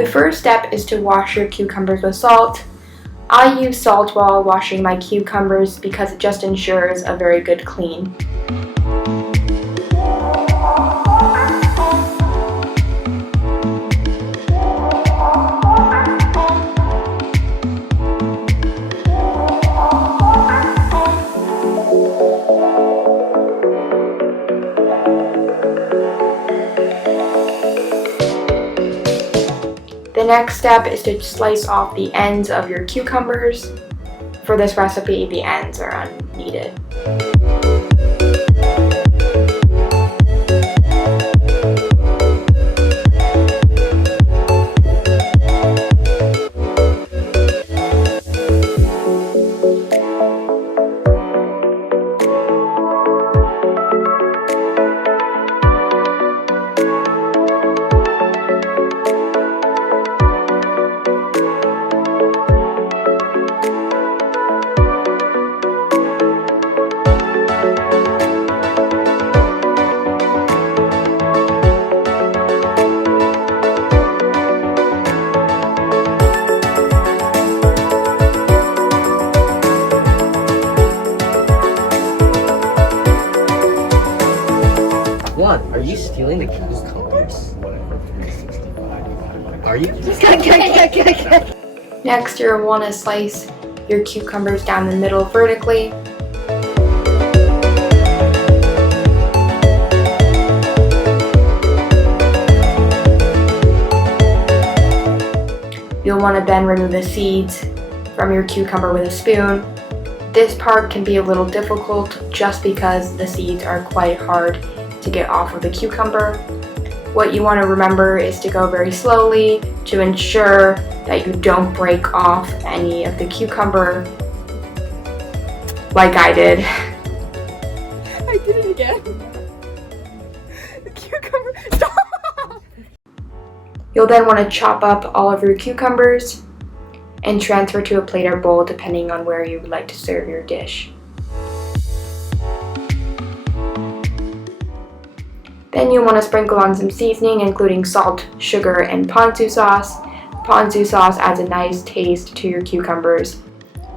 The first step is to wash your cucumbers with salt. I use salt while washing my cucumbers because it just ensures a very good clean. The next step is to slice off the ends of your cucumbers. For this recipe, the ends are unneeded. Are you stealing the cucumbers? Are you? Next, you'll want to slice your cucumbers down the middle vertically. You'll want to then remove the seeds from your cucumber with a spoon. This part can be a little difficult just because the seeds are quite hard to get off of the cucumber. What you want to remember is to go very slowly to ensure that you don't break off any of the cucumber like I did. I did it again. The cucumber, stop! You'll then want to chop up all of your cucumbers and transfer to a plate or bowl depending on where you would like to serve your dish. Then you'll want to sprinkle on some seasoning, including salt, sugar, and ponzu sauce. Ponzu sauce adds a nice taste to your cucumbers.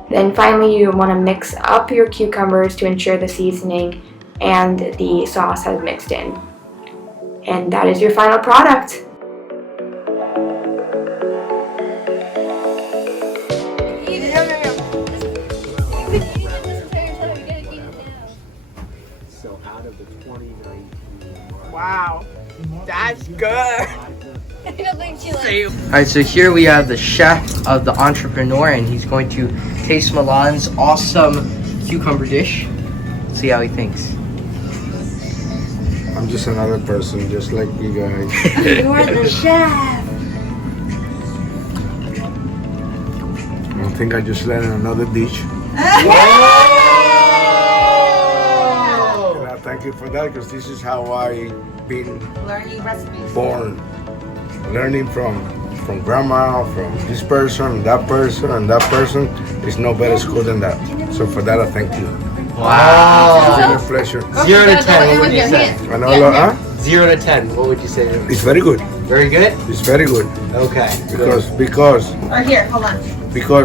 Then finally, you want to mix up your cucumbers to ensure the seasoning and the sauce has mixed in. And that is your final product. So out of the 2019. Wow, that's good. I don't think she likes. Alright, so here we have the chef of the entrepreneur, and he's going to taste Milan's awesome cucumber dish. See how he thinks. I'm just another person, just like you guys. You're the chef. I think I just learned another dish. And I thank you for that, because this is how I been Learning recipes. born. Learning from grandma, from this person, that person, and that person. Is no better school than that. So for that, I thank you. Wow. It's my pleasure. 0 to 10, what would you say? And all, 0 to 10, what would you say? It's very good. Very good? It's very good. Okay. Because Or here, hold on.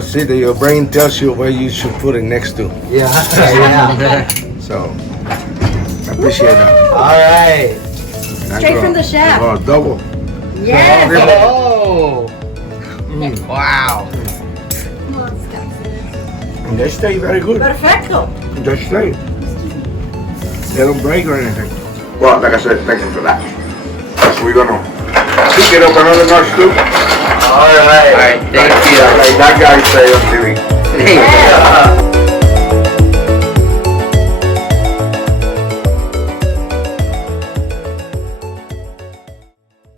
see that your brain tells you where you should put it next to. Yeah. Yeah. So I appreciate that. Alright. Straight from the chef. Oh, double. Yes. Oh. Wow. And they stay very good. Perfecto. They stay. They don't break or anything. Well, like I said, thank you for that. So we're gonna pick it up another notch too. Alright. Alright, thank you. Like that guy say on TV. Hey.